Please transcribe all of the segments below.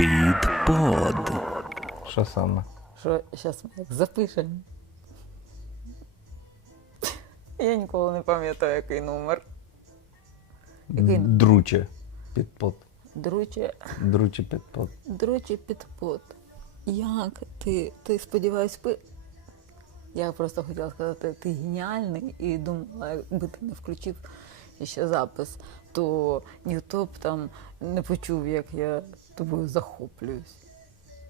Підпод. Що саме? Що зараз ми як запишемо. Я ніколи не пам'ятаю, який номер. Який? Друче. Підпод. Друче, Друче підпод. друче підпот. Як ти, ти сподіваюсь, пи... Я просто хотіла сказати, ти геніальний і думала, якби ти не включив ще запис, то ніхто б там не почув, як я тобою захоплююсь.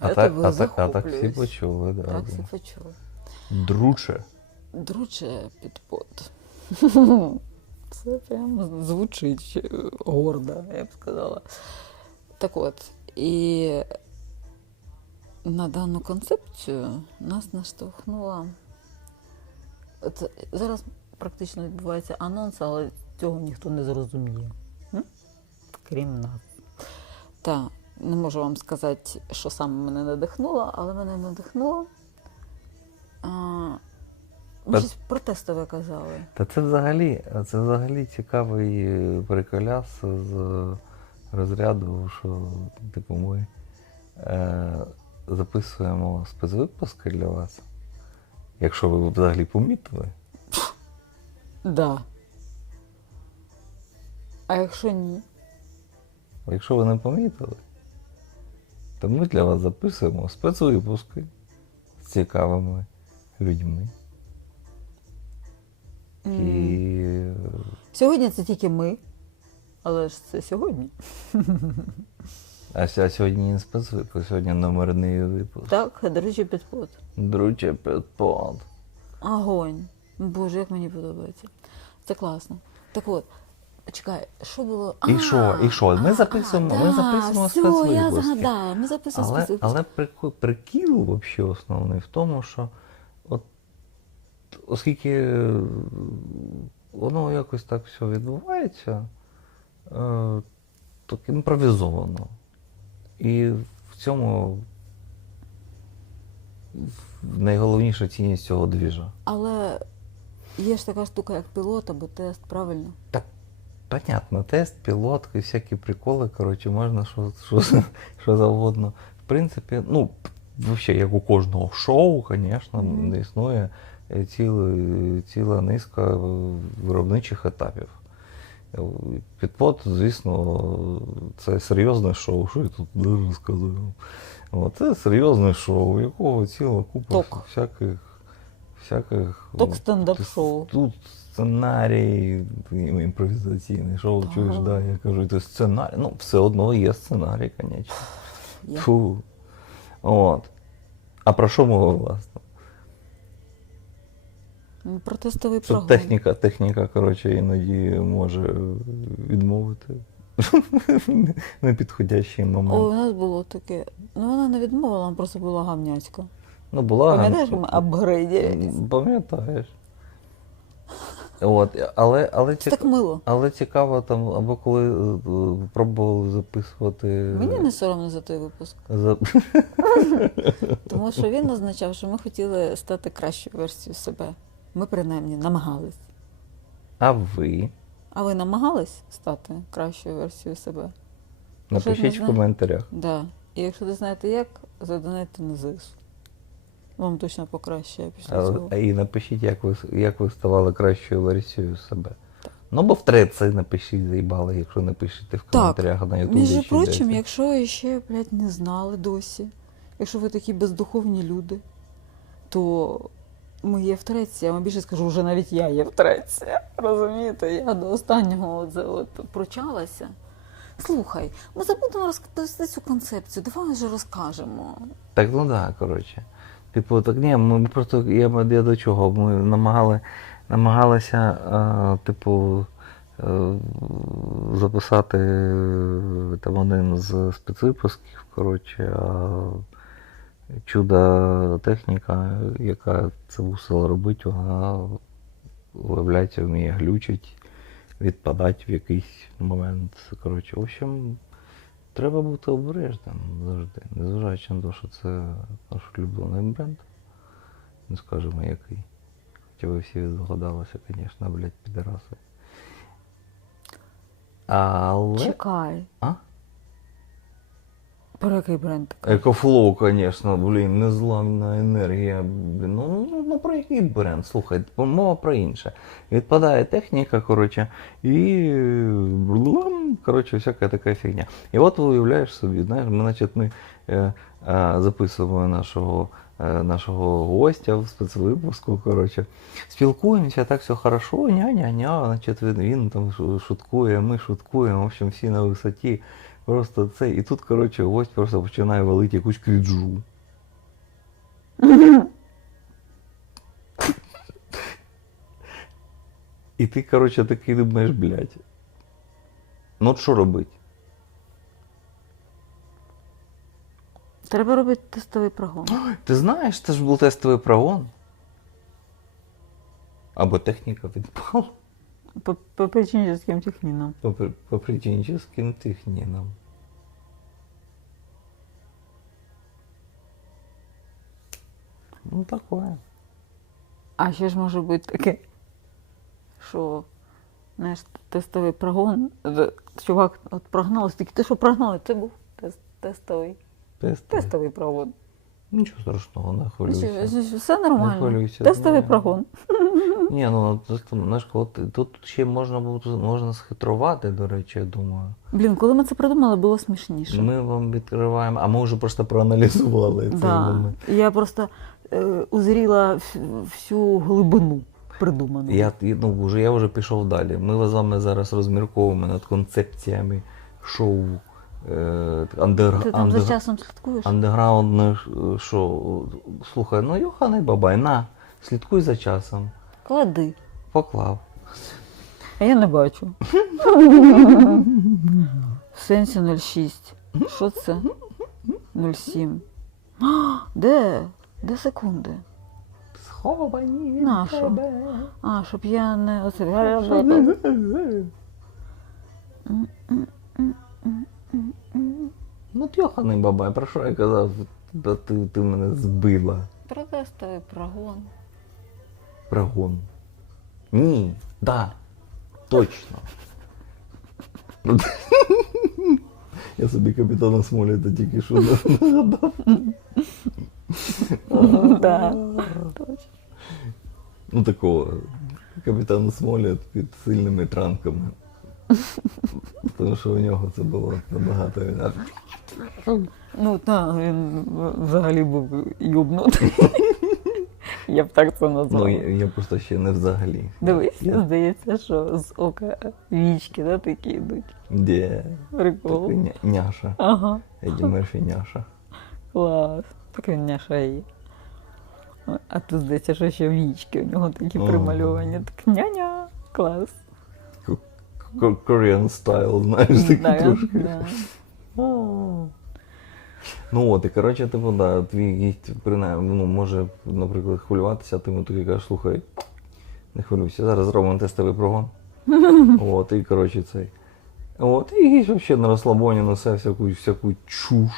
А, я так, тобою а, так, а так всі почули, да. Так всі почули. Друче. Друче підпот. Це прям звучить гордо, я б сказала. Так от, і на дану концепцію нас наштовхнула. Це зараз практично відбувається анонс, але цього ніхто не зрозуміє. Крім нас. Так, не можу вам сказати, що саме мене надихнуло, але мене надихнуло. А, Та- щось про тестове казали. Та це взагалі, це взагалі цікавий приколяс з розряду, що типу ми е, записуємо спецвипуски для вас. Якщо ви взагалі помітили, Да. А якщо ні? Якщо ви не помітили, то ми для вас записуємо спецвипуски з цікавими людьми. І Сьогодні це тільки ми, але ж це сьогодні. а, сьогодні не спецвипуск, сьогодні номерний випуск. Так, до речі, підпот. Друче підпод. Огонь. Боже, як мені подобається. Це класно. Так от, чекай, що було? І що? І що? Ми записуємо- ми записуємо все, я згадала, ми записуємо Але, спецвипуски. але прикол, прикіл вообще основний в тому, що от, оскільки е, воно якось так все відбувається, е, так імпровізовано. І в цьому найголовніша цінність цього двіжа. Але є ж така штука, як пілот або тест, правильно? Так, понятно, тест, пілот і всякі приколи, коротше, можна що, що, що завгодно. В принципі, ну, взагалі, як у кожного шоу, звісно, Мгм. існує е, ціла, ціла низка виробничих етапів. Е, Підпот, звісно, це серйозне шоу, що я тут даже розказую. О, Це серйозне шоу, у якого ціла купа Ток. всяких. всяких Ток ну, стендап-шоу. Тут сценарій ім- імпровізаційний, шоу Так. чуєш, да, я кажу, це сценарій. Ну, все одно є сценарій, звісно. Я. Фу. От. А про що мова, власне? Ну, Про тестовий Що техніка, техніка, коротше, іноді може відмовити. Непідходящий О, у нас було таке. Ну, вона не відмовила, вона просто була гавняцька. Ну, була. Пам'ятаєш, ми апгрейдились? Пам'ятаєш. От, але, але, Це цік- так мило. але цікаво там, або коли е, е, пробували записувати. Мені не соромно за той випуск, за... тому що він означав, що ми хотіли стати кращою версією себе. Ми принаймні намагались. А ви? А ви намагались стати кращою версією себе? Напишіть в коментарях. Да. І якщо не знаєте як, задонайте на ЗИС. Вам точно покращає після цього. а і напишіть, як ви, як ви ставали кращою версією себе. Ну, бо в треці напишіть, заїбали, якщо не пишете в коментарях на Ютубі. Між прочим, якщо ще, блядь, не знали досі, якщо ви такі бездуховні люди, то ми є в треці, я вам більше скажу, вже навіть я є в треці. Розумієте? Я до останнього от, от прочалася. Слухай, ми забудемо розповісти цю концепцію, давай вже розкажемо. Так, ну так, да, коротше. Типу, так ні, ми просто я, я до чого? Ми намагали, намагалися, е, типу, е, записати е, там один з спецвипусків, коротше, а чудо техніка, яка це мусила робити, вона виявляється, вміє глючить, відпадати в якийсь момент. Коротше, в общем, Треба бути обережним завжди, незважаючи на те, що це наш улюблений бренд. Не скажемо який. Хоча ви всі згадалися, звісно, блядь, підараси. Але. Чекай. А? Про який бренд? Екофлоу, звісно, блін, незламна енергія. Блін, ну, ну, ну про який бренд? Слухай, мова про інше. Відпадає техніка, коротше, і блум, коротше, всяка така фігня. І от уявляєш собі, знаєш, ми, значить, ми е, е, записуємо нашого, е, нашого гостя в спецвипуску, коротше, спілкуємося, так все хорошо, ня-ня-ня, значить, він, він там шуткує, ми шуткуємо, в общем, всі на висоті. Просто це. І тут, коротше, гость просто починає валити якусь кріджу. І ти, коротше, такий думаєш, блядь. Ну от що робити? Треба робити тестовий прогон. Ти знаєш, це ж був тестовий прогон. Або техніка відпала По, по причинительським технінам. по, по причинческим технінам. Ну, такое. А ще ж може бути таке, що знаєш, тестовий прогон. Чувак от прогнав, стільки ти що прогнали? Це був тест, тестовий. Тестовий. Тестовий прогон. Нічого страшного, не хвилюйся. Все нормально. хвилюйся, Тестовий ні. прогон. Ні, ну знаєш, от, тут ще можна було можна схитрувати, до речі, я думаю. Блін, коли ми це придумали, було смішніше. Ми вам відкриваємо, а ми вже просто проаналізували цей момент. Я просто е, узріла всю глибину придуману. Я, ну, вже, я вже пішов далі. Ми з вами зараз розмірковуємо над концепціями шоу е, андер, Ти там андер, за часом слідкуєш? андеграундне шоу. Слухай, ну Йоханий Бабай, на, слідкуй за часом. Клади. Поклав. А я не бачу. В сенсі 06. Що це? 07. А, Де? Де секунди? Сховані від Нащо? тебе. А, щоб я не оце. Ну, Йоханий Бабай, про що я казав? Та ти, ти мене збила. Протестовий прогон. Прогон. Ні, да. Точно. Я собі капітана Смоліта тільки що нагадав. Да, точно. Ну такого. Капітана Смоліт під сильними транками. Тому що у нього це було набагато. Ну так, він взагалі був юбнутий. Я б так це Ну, я, я просто ще не взагалі. Дивись, Я, здається, що з ока вічки, да, такі йдуть. де? Прикол. Такий ня- няша. Ага, Еді Мерфі няша. клас. Так він шиє. А тут здається, що ще вічки у нього такі примальовані. Так няня, клас. Ко- Korean style, знаєш, такий Да, трошки. да. Ну от, і коротше, типу, да, твій гість принаймні, ну, може, наприклад, хвилюватися, а ти йому такий кажеш, слухай, не хвилюйся, зараз зробимо тестовий прогон. От, і коротше цей. От, і гість взагалі на розслабоні несе всяку, всяку чуш.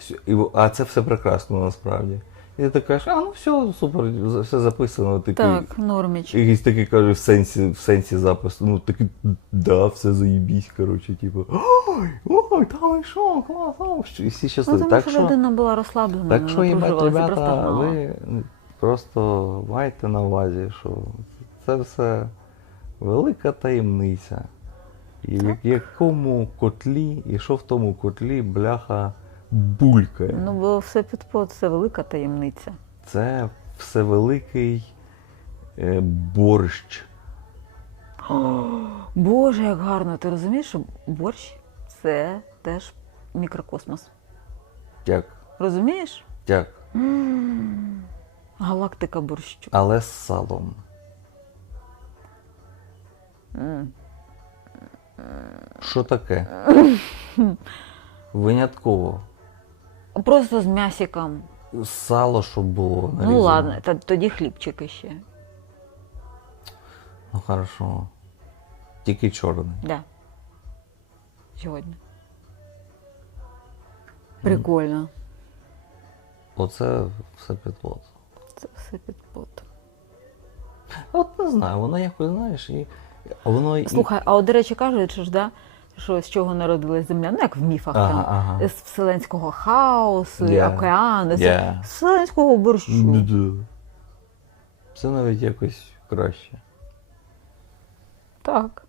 Всю- і, а це все прекрасно насправді. І ти кажеш, а ну все, супер, все записано. Такий, Так, норміч. Якийсь такий каже в сенсі, в сенсі запису. Ну такий, да, все заїбісь, коротше, типу. Ой, ой, там і що, клас, що?» і всі Ну, щасливі. тому так що людина була розслаблена. так що, їбать, просто ребята, ви просто майте на увазі, що це все велика таємниця. І в якому котлі, і що в тому котлі, бляха, булькає. Ну, бо все підпод, це велика таємниця. Це всевеликий е, борщ. Боже, як гарно! Ти розумієш, що борщ це теж мікрокосмос. Як, Розумієш? як, Галактика борщу. але з салом. М. Що таке? Винятково. Просто з м'ясиком. Сало, щоб було. Ну ладно, та- тоді хлібчики ще. Ну хорошо. Тільки чорний. Да. Сьогодні. Прикольно. Оце все підплод. Це все підпод. От не знаю, воно якось, знаєш, і воно і. Слухай, а от, до речі, кажуть, що ж, да, що з чого народилась земля, ну як в міфах Ага, там, ага. з вселенського хаосу, Yeah. океану, Yeah. з вселенського борщу. Да. Це навіть якось краще. Так.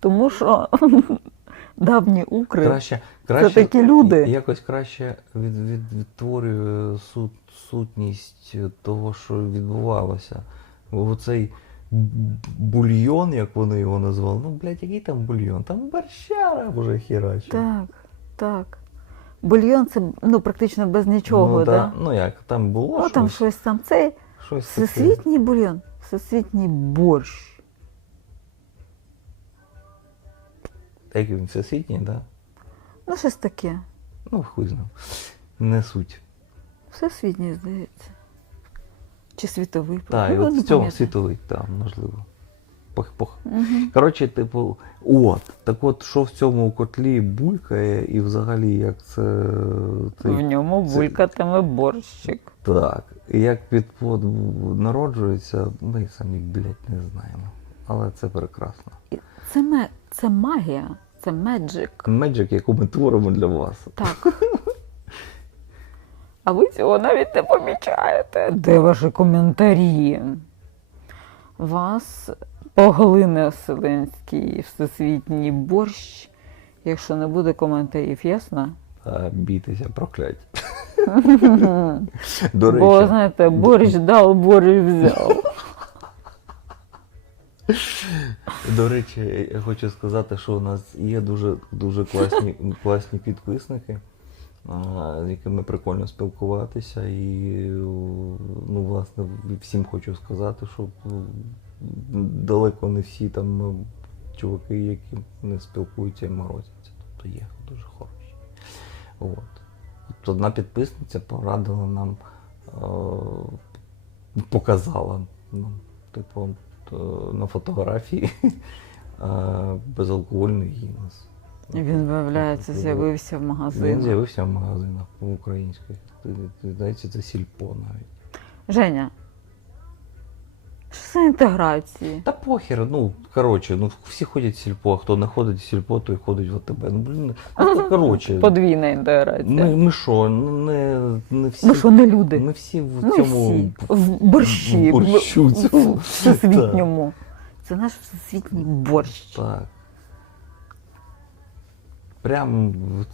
Тому що давні укри. Краще, краще такі люди. Якось краще від, від, відтворює сут, сутність того, що відбувалося. Оцей б- бульйон, як вони його назвали. Ну, блядь, який там бульйон? Там борщара вже хірачить. Так, так. Бульйон це ну, практично без нічого, ну, да? да. ну як, там було Ну, там щось, щось там. Цей щось таке. всесвітній бульйон, всесвітній борщ. Як він всесвітній, да? Ну, щось таке. Ну, хуй знав. Не суть. Всесвітній, здається. Чи світовий? Так, і Ну, от в цьому світовий, так, можливо. Пох. Мгм. Коротше, типу, от, так от, що в цьому котлі булькає, і взагалі як це. цей- В ньому це- булькатиме борщик. Так. І як підпод народжується, ми самі, блядь, не знаємо. Але це прекрасно. Це, це магія, це меджик. Меджик, яку ми творимо для вас. Так. А ви цього навіть не помічаєте. Де ваші коментарі? Вас поглине вселенський всесвітній борщ, якщо не буде коментарів, ясно? Бійтеся, проклять. До речі, Бо, знаєте, борщ дав, борщ взяв. До речі, я хочу сказати, що у нас є дуже, дуже класні, класні підписники, з якими прикольно спілкуватися. І ну, власне, всім хочу сказати, що далеко не всі там чуваки, які не спілкуються і морозяться. Тобто є дуже хороші. От. От одна підписниця порадила нам, е, показала нам, типу, е, на фотографії е, безалкогольний гінес. Він, виявляється, з'явився в Він з'явився в магазинах українських. Ти- ти- Здається, це сільпо навіть. Женя, що за інтеграції? Та похер, ну коротше, ну всі ходять в сільпо, а хто не ходить в сільпо, той ходить в АТБ. Ну блін, ну коротше. Подвійна інтеграція. Ми, ми що, ну, не, не всі. Ми що, не люди? Ми всі в Не цьому всі. В борщі. в борщу в- цьому. в всесвітньому. Це наш всесвітній борщ. Так. Прям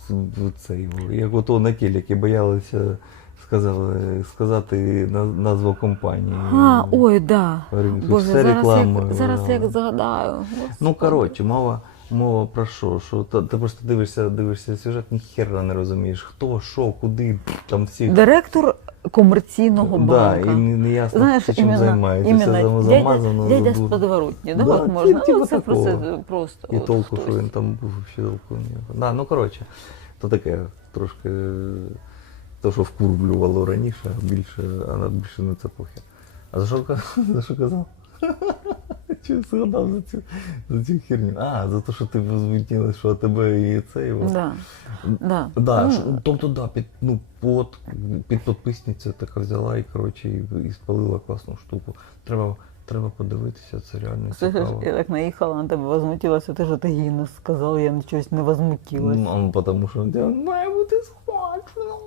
в, цей, як ото на телекі боялися сказали, сказати наз- назву компанії. А, ой, да. Боже, все зараз рекламою, як, зараз як згадаю. Ну, коротше, мова, мова про що? що та- ти просто дивишся, дивишся сюжет, ніхера не розумієш, хто, що, куди, там всі. Директор комерційного да, банка. і не, не ясно, Знаєш, чим іменно, займається, іменно дядя, замазано. дядя з подворотні, да, Да, от можна. типу Ну, це такого. просто, просто І от толку, хтось. що він там був ще толку не Да, ну коротше, то таке трошки. То, що вкурблювало раніше, більше, а більше не це похер. А за що, за що казав? Чи згадав за цю, за цю херню? А, за те, що ти возмутилась, що тебе і це його. Да. Да. Да, Ну, тобто, да, під, ну, от, підписниця така взяла і, коротше, і, і спалила класну штуку. Треба, треба подивитися, це реально Це ж я так наїхала на тебе, возмутилася, ти що ти гінус сказав, я нічогось не возмутилась. Ну, тому що має бути смачно.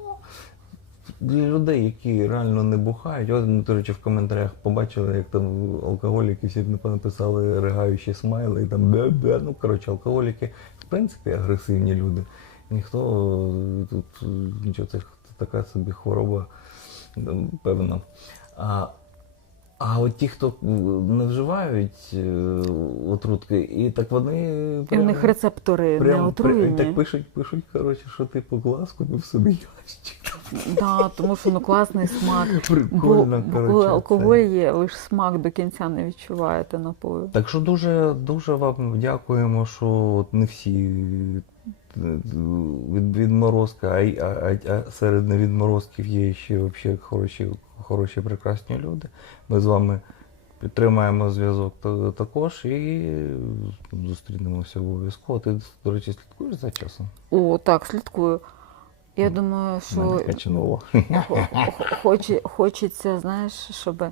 Для людей, які реально не бухають, от ми, до речі, в коментарях побачили, як там алкоголіки всі написали ригаючі смайли, і там бе-бе. Ну, коротше, алкоголіки, в принципі, агресивні люди. Ніхто е, тут нічого, це така собі хвороба, певна. А от ті, хто е, не вживають е, отрутки, і так вони. І в них рецептори не Прям, при, отруєні. так пишуть, пишуть, коротше, що ти по глаз купив собі ящик. Да, тому що ну класний смак. Прикольно, бо коли коротше. алкоголь це. є, ж смак до кінця не відчуваєте напою. Так що дуже, дуже вам дякуємо, що от не всі е, від, відморозка, а, а, а, а серед невідморозків є ще взагалі хороші, хороші, прекрасні люди. Ми з вами підтримаємо зв'язок також і зустрінемося обов'язково. Ти, до речі, слідкуєш за часом? О, так, слідкую. Я думаю, що Мене качануло. хо- хо- хоче- хочеться, знаєш, щоб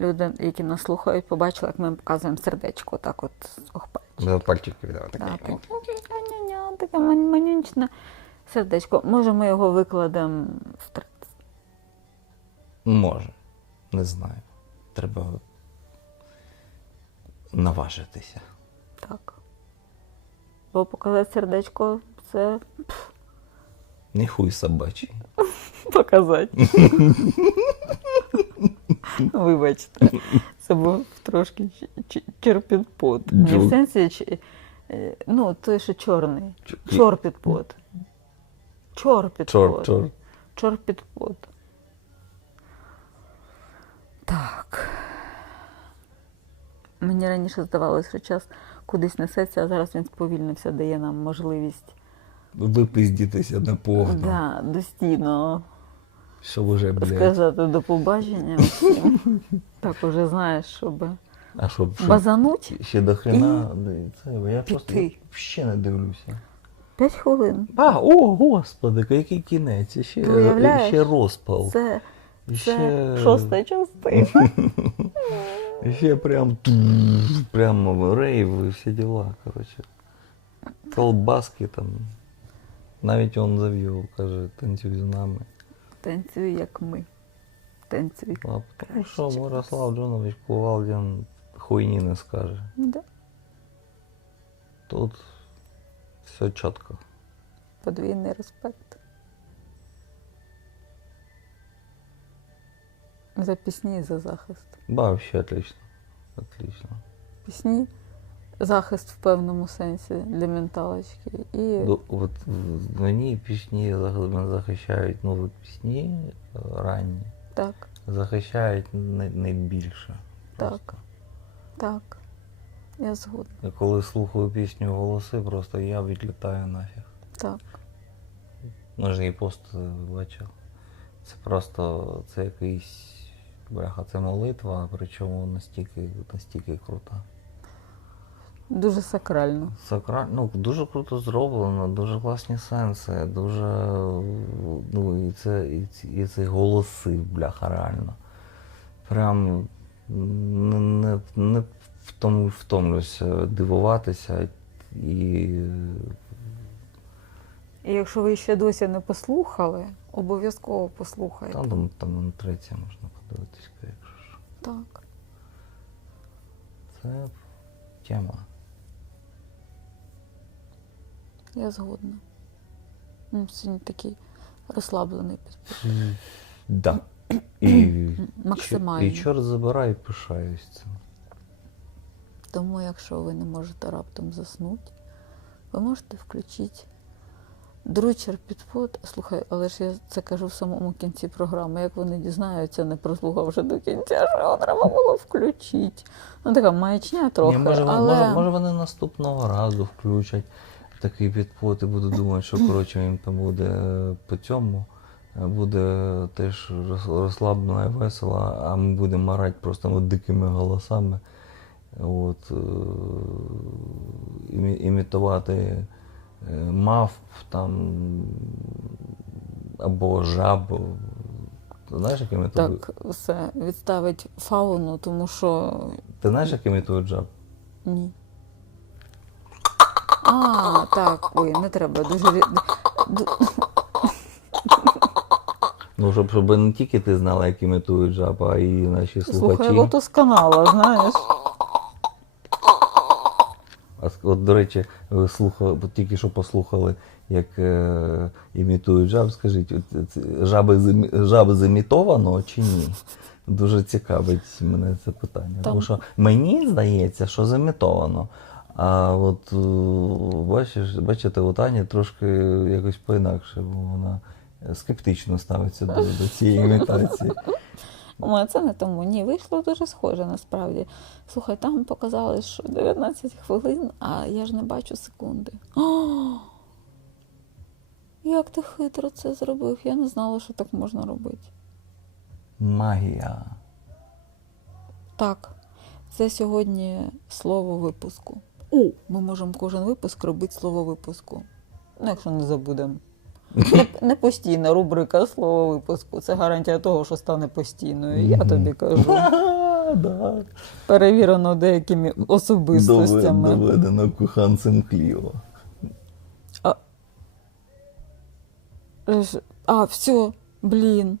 люди, які нас слухають, побачили, як ми показуємо сердечко, так от ох, пальчик. Пальчик віддав. Да, так. Таке манюнчне сердечко. Може, ми його викладемо в Може. Не знаю. Треба наважитися. так. Бо показати сердечко це Не хуй собачий. показати. Вибачте, це був трошки черпідпот. Не в сенсі, е, ну, той, що чорний. Чорпідпот. Чорпідпот. Чор, чор. Чорпідпот. Так. Мені раніше здавалося, що час кудись несеться, а зараз він сповільнився, дає нам можливість Випиздітися на повну. да, достійно Щоб уже, блядь. сказати до побачення. всім. Так уже знаєш, щоб А щоб, щоб базануть ще до хрена. Це, я просто піти. ще не дивлюся. 5 хвилин. А, о, господи, який кінець. Ще, Ти уявляєш? ще розпал. Це, ще... це шоста частина. Ще прям прям рейв і всі діла, коротше. Колбаски там. Навіть он завів, каже, танцюй з нами. Танцюй, як ми. Танцюй. А тому що. Мирослав Джонович Кувалдін хуйні не скаже. Да. Тут все чітко. Подвійний респект. За пісні і за захист. Да, вообще отлично. Отлично. Пісні захист в певному сенсі для менталочки. І Ну, от мені пісні захищають, ну от пісні е, ранні так, захищають най- найбільше. Так. просто. так. Я згодна. Я коли слухаю пісню голоси, просто я відлітаю нафіг. Так. Може, її пост бачив. Це просто це якийсь. Бляха, це молитва, причому настільки, настільки крута. Дуже сакрально. Сакра... Ну, дуже круто зроблено, дуже класні сенси, дуже. Ну, і це, і ці, і це голоси, бляха, реально. Прям не, не, не втом, втомлюся дивуватися і. І якщо ви ще досі не послухали, обов'язково послухайте. Там, там, там на третє можна подивитися, якщо що. Так. Це тема. Я згодна. Ну, Сьогодні такий розслаблений підпис. Да. І, Максимально. і чорт забирай, пишаюсь цим. Тому, якщо ви не можете раптом заснути, ви можете включити дручер підпот. Слухай, але ж я це кажу в самому кінці програми. Як вони дізнаються, не прослухавши до кінця, що треба було включити. Ну, така маячня трохи. Ні, може, але... може, може вони наступного разу включать такий підпот і буду думати, що коротше їм там буде е, по цьому. е, Буде теж роз- розслаблено і весело, а ми будемо марати просто от дикими голосами. От, е, імі- імітувати мавп там або жаб. Знаєш, як імітують? Так, все, відставить фауну, тому що Ти знаєш, як імітують жаб? ні. А, так, ой, не треба. Дуже Ну, щоб, щоб не тільки ти знала, як імітують жаб, а і наші Слухай, слухачі. ото з канала, знаєш. От, до речі, ви слухали, тільки що послухали, як е, імітують жаб. Скажіть, от, це жаби, зімі- жаби зімітовано чи ні? Дуже цікавить мене це питання. Там- Тому що мені здається, що зімітовано. А от е, бачиш, бачите, от Аня трошки якось по-інакше, бо вона скептично ставиться до, до цієї імітації. О, це не тому. Ні, вийшло дуже схоже насправді. Слухай, там показали, що 19 хвилин, а я ж не бачу секунди. О! Як ти хитро це зробив? Я не знала, що так можна робити. Магія. Так, це сьогодні слово випуску. О, ми можемо кожен випуск робити слово випуску. Ну, якщо не забудемо. Не постійна рубрика слово випуску. Це гарантія того, що стане постійною. Я тобі кажу. да. Перевірено деякими особистостями. Доведено куханцем Кліо. А, все, блін.